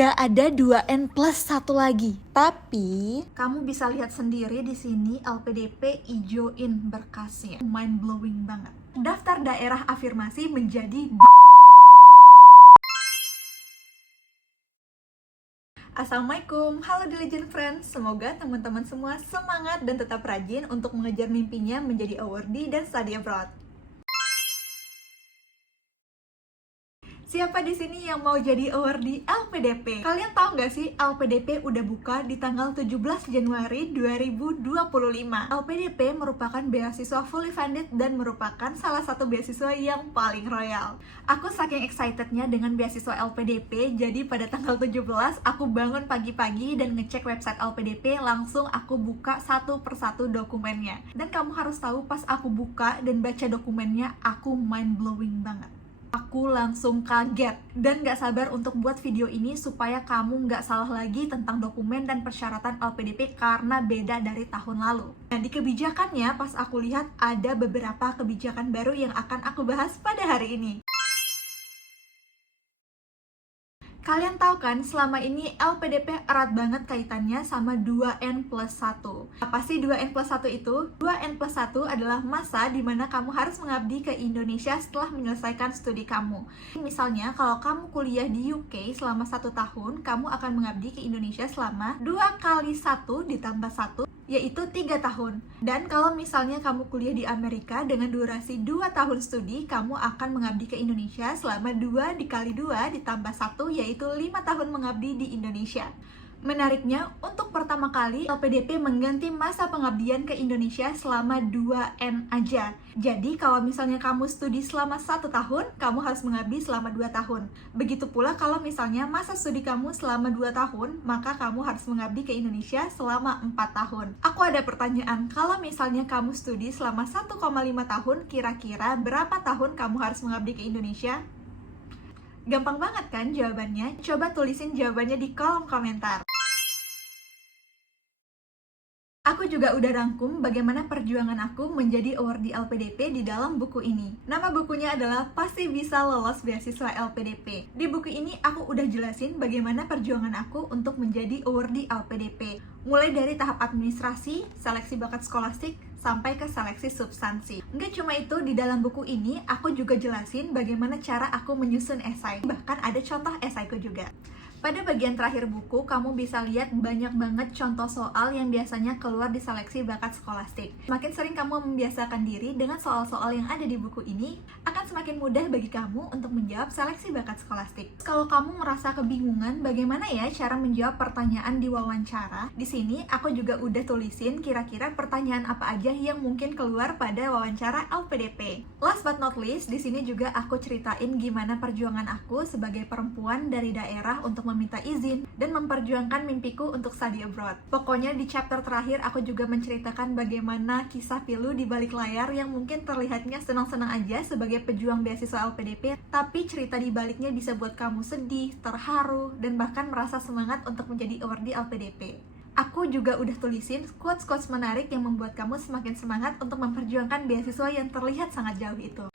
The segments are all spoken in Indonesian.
nggak ada 2N plus 1 lagi. Tapi kamu bisa lihat sendiri di sini LPDP ijoin berkasnya. Mind blowing banget. Daftar daerah afirmasi menjadi Assalamualaikum, halo The Legend Friends. Semoga teman-teman semua semangat dan tetap rajin untuk mengejar mimpinya menjadi awardee dan study abroad. Siapa di sini yang mau jadi awardee LPDP? Kalian tahu nggak sih LPDP udah buka di tanggal 17 Januari 2025. LPDP merupakan beasiswa fully funded dan merupakan salah satu beasiswa yang paling royal. Aku saking excitednya dengan beasiswa LPDP, jadi pada tanggal 17 aku bangun pagi-pagi dan ngecek website LPDP, langsung aku buka satu persatu dokumennya. Dan kamu harus tahu, pas aku buka dan baca dokumennya, aku mind blowing banget. Aku langsung kaget dan gak sabar untuk buat video ini supaya kamu gak salah lagi tentang dokumen dan persyaratan LPDP karena beda dari tahun lalu. Nah, di kebijakannya pas aku lihat ada beberapa kebijakan baru yang akan aku bahas pada hari ini. Kalian tahu kan, selama ini LPDP erat banget kaitannya sama 2N plus 1. Apa sih 2N plus 1 itu? 2N plus 1 adalah masa di mana kamu harus mengabdi ke Indonesia setelah menyelesaikan studi kamu. Misalnya, kalau kamu kuliah di UK selama 1 tahun, kamu akan mengabdi ke Indonesia selama 2 kali 1 ditambah 1, yaitu 3 tahun. Dan kalau misalnya kamu kuliah di Amerika dengan durasi 2 tahun studi, kamu akan mengabdi ke Indonesia selama 2 dikali 2 ditambah 1, yaitu 5 tahun mengabdi di Indonesia. Menariknya, untuk pertama kali LPDP mengganti masa pengabdian ke Indonesia selama 2N aja. Jadi kalau misalnya kamu studi selama 1 tahun, kamu harus mengabdi selama 2 tahun. Begitu pula kalau misalnya masa studi kamu selama 2 tahun, maka kamu harus mengabdi ke Indonesia selama 4 tahun. Aku ada pertanyaan, kalau misalnya kamu studi selama 1,5 tahun, kira-kira berapa tahun kamu harus mengabdi ke Indonesia? Gampang banget kan jawabannya? Coba tulisin jawabannya di kolom komentar. Aku juga udah rangkum bagaimana perjuangan aku menjadi awardee LPDP di dalam buku ini. Nama bukunya adalah Pasti Bisa Lolos Beasiswa LPDP. Di buku ini aku udah jelasin bagaimana perjuangan aku untuk menjadi awardee LPDP. Mulai dari tahap administrasi, seleksi bakat skolastik, sampai ke seleksi substansi. Nggak cuma itu, di dalam buku ini aku juga jelasin bagaimana cara aku menyusun esai. Bahkan ada contoh esaiku juga. Pada bagian terakhir buku, kamu bisa lihat banyak banget contoh soal yang biasanya keluar di seleksi bakat skolastik. Semakin sering kamu membiasakan diri dengan soal-soal yang ada di buku ini, akan semakin mudah bagi kamu untuk menjawab seleksi bakat skolastik. Kalau kamu merasa kebingungan bagaimana ya cara menjawab pertanyaan di wawancara, di sini aku juga udah tulisin kira-kira pertanyaan apa aja yang mungkin keluar pada wawancara LPDP. Last but not least, di sini juga aku ceritain gimana perjuangan aku sebagai perempuan dari daerah untuk meminta izin dan memperjuangkan mimpiku untuk study abroad. Pokoknya di chapter terakhir aku juga menceritakan bagaimana kisah pilu di balik layar yang mungkin terlihatnya senang-senang aja sebagai pejuang beasiswa LPDP, tapi cerita di baliknya bisa buat kamu sedih, terharu, dan bahkan merasa semangat untuk menjadi awardee LPDP. Aku juga udah tulisin quotes-quotes menarik yang membuat kamu semakin semangat untuk memperjuangkan beasiswa yang terlihat sangat jauh itu.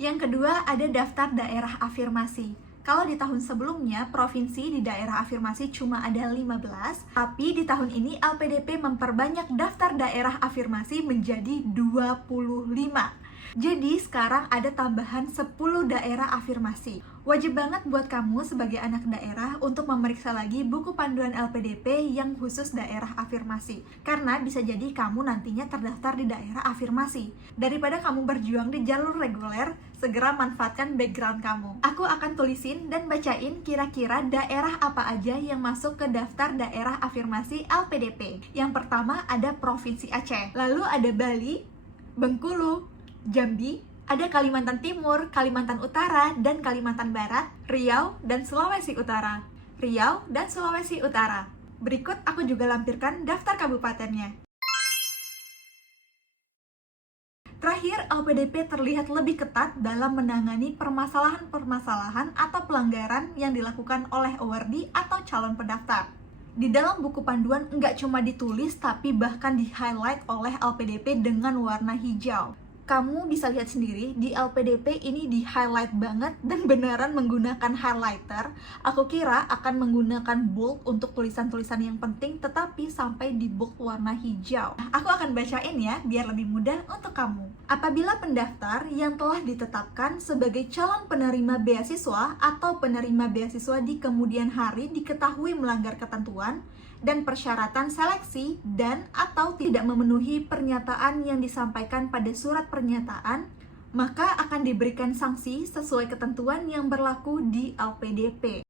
Yang kedua, ada daftar daerah afirmasi. Kalau di tahun sebelumnya, provinsi di daerah afirmasi cuma ada 15, tapi di tahun ini LPDP memperbanyak daftar daerah afirmasi menjadi 25. Jadi sekarang ada tambahan 10 daerah afirmasi. Wajib banget buat kamu sebagai anak daerah untuk memeriksa lagi buku panduan LPDP yang khusus daerah afirmasi. Karena bisa jadi kamu nantinya terdaftar di daerah afirmasi. Daripada kamu berjuang di jalur reguler, segera manfaatkan background kamu. Aku akan tulisin dan bacain kira-kira daerah apa aja yang masuk ke daftar daerah afirmasi LPDP. Yang pertama ada Provinsi Aceh, lalu ada Bali, Bengkulu, Jambi, ada Kalimantan Timur, Kalimantan Utara, dan Kalimantan Barat, Riau, dan Sulawesi Utara. Riau dan Sulawesi Utara. Berikut aku juga lampirkan daftar kabupatennya. Terakhir, LPDP terlihat lebih ketat dalam menangani permasalahan-permasalahan atau pelanggaran yang dilakukan oleh awardee atau calon pendaftar. Di dalam buku panduan nggak cuma ditulis, tapi bahkan di-highlight oleh LPDP dengan warna hijau. Kamu bisa lihat sendiri di LPDP ini di highlight banget dan beneran menggunakan highlighter. Aku kira akan menggunakan bold untuk tulisan-tulisan yang penting, tetapi sampai di bold warna hijau. Aku akan bacain ya biar lebih mudah untuk kamu. Apabila pendaftar yang telah ditetapkan sebagai calon penerima beasiswa atau penerima beasiswa di kemudian hari diketahui melanggar ketentuan dan persyaratan seleksi dan atau tidak memenuhi pernyataan yang disampaikan pada surat pernyataan, maka akan diberikan sanksi sesuai ketentuan yang berlaku di LPDP.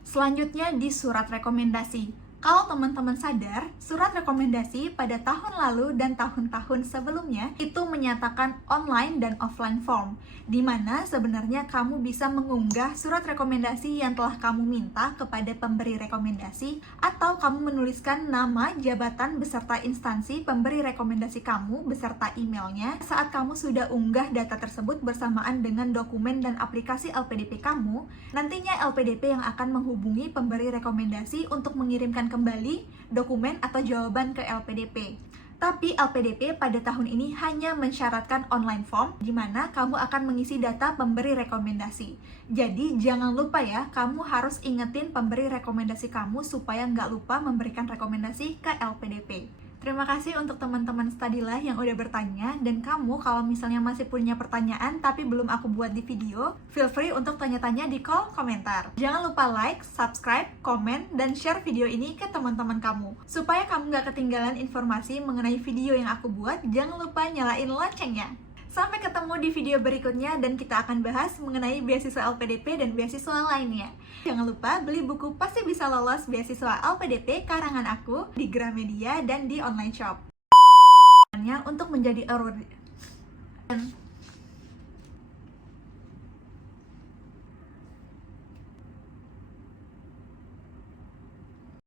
Selanjutnya di surat rekomendasi. Kalau teman-teman sadar, surat rekomendasi pada tahun lalu dan tahun-tahun sebelumnya itu menyatakan online dan offline form, di mana sebenarnya kamu bisa mengunggah surat rekomendasi yang telah kamu minta kepada pemberi rekomendasi, atau kamu menuliskan nama, jabatan, beserta instansi pemberi rekomendasi kamu beserta emailnya. Saat kamu sudah unggah data tersebut bersamaan dengan dokumen dan aplikasi LPDP kamu, nantinya LPDP yang akan menghubungi pemberi rekomendasi untuk mengirimkan kembali dokumen atau jawaban ke LPDP. Tapi LPDP pada tahun ini hanya mensyaratkan online form, di mana kamu akan mengisi data pemberi rekomendasi. Jadi jangan lupa ya, kamu harus ingetin pemberi rekomendasi kamu supaya nggak lupa memberikan rekomendasi ke LPDP. Terima kasih untuk teman-teman Studylah yang udah bertanya, dan kamu kalau misalnya masih punya pertanyaan tapi belum aku buat di video, feel free untuk tanya-tanya di kolom komentar. Jangan lupa like, subscribe, komen, dan share video ini ke teman-teman kamu. Supaya kamu gak ketinggalan informasi mengenai video yang aku buat, jangan lupa nyalain loncengnya. Sampai ketemu di video berikutnya dan kita akan bahas mengenai beasiswa LPDP dan beasiswa lainnya. Jangan lupa beli buku Pasti Bisa Lolos Beasiswa LPDP karangan aku di Gramedia dan di online shop. Untuk menjadi